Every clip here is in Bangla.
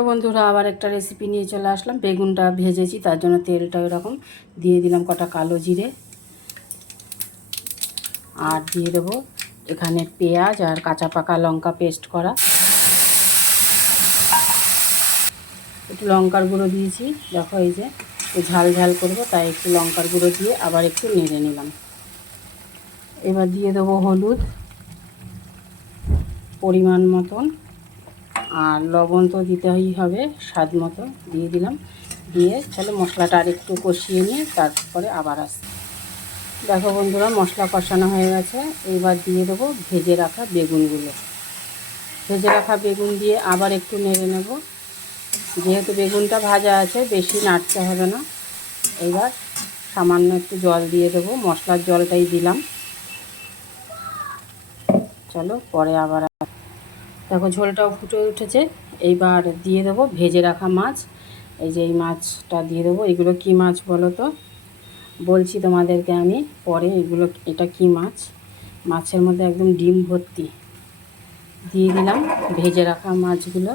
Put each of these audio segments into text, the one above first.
তো বন্ধুরা, আবার একটা রেসিপি নিয়ে চলে আসলাম। বেগুনটা ভেজেছি, তার জন্য তেলটা এরকম দিয়ে দিলাম কটা কালো জিরে। আর দিয়ে দেবো এখানে পেঁয়াজ আর কাঁচা পাকা লঙ্কা পেস্ট করা। একটু লঙ্কার গুঁড়ো দিয়েছি, দেখো এই যে ঝাল ঝাল করব, তাই একটু লঙ্কার গুঁড়ো দিয়ে আবার একটু নেড়ে নিলাম। এবার দিয়ে দেবো হলুদ পরিমাণ মতন। আর লবণ তো দিতেই হবে স্বাদ মতো দিয়ে দিলাম। দিয়ে চলো মশলাটা আর একটু কষিয়ে নিয়ে তারপরে আবার আসি দেখো বন্ধুরা, মশলা কষানো হয়ে গেছে। এইবার দিয়ে দেবো ভেজে রাখা বেগুনগুলো। ভেজে রাখা বেগুন দিয়ে আবার একটু নেড়ে নেব। যেহেতু বেগুনটা ভাজা আছে, বেশি নাড়তে হবে না। এবার সামান্য একটু জল দিয়ে দেবো। মশলার জলটাই দিলাম। চলো, পরে আবার দেখো ঝোলটাও ফুটে উঠেছে। এইবার দিয়ে দেবো ভেজে রাখা মাছ। এই যে এই মাছটা দিয়ে দেবো। এগুলো কি মাছ বলো তো? বলছি তোমাদেরকে আমি পরে এগুলো এটা কি মাছ? মাছের মধ্যে একদম ডিম ভর্তি। দিয়ে দিলাম ভেজে রাখা মাছগুলো।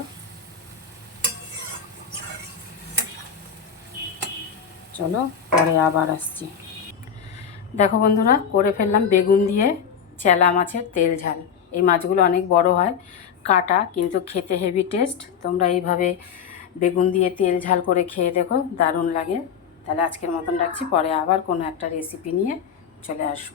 চলো পরে আবার আসছি। দেখো বন্ধুরা, করে ফেললাম বেগুন দিয়ে চেলা মাছের তেল ঝাল। এই মাছগুলো অনেক বড় হয়, কাটা কিন্তু খেতে হেভি টেস্ট তোমরা এইভাবে বেগুন দিয়ে তেল ঝাল করে খেয়ে দেখো, দারুণ লাগে। তাহলে আজকের মতন রাখছি, পরে আবার কোনো একটা রেসিপি নিয়ে চলে আসব।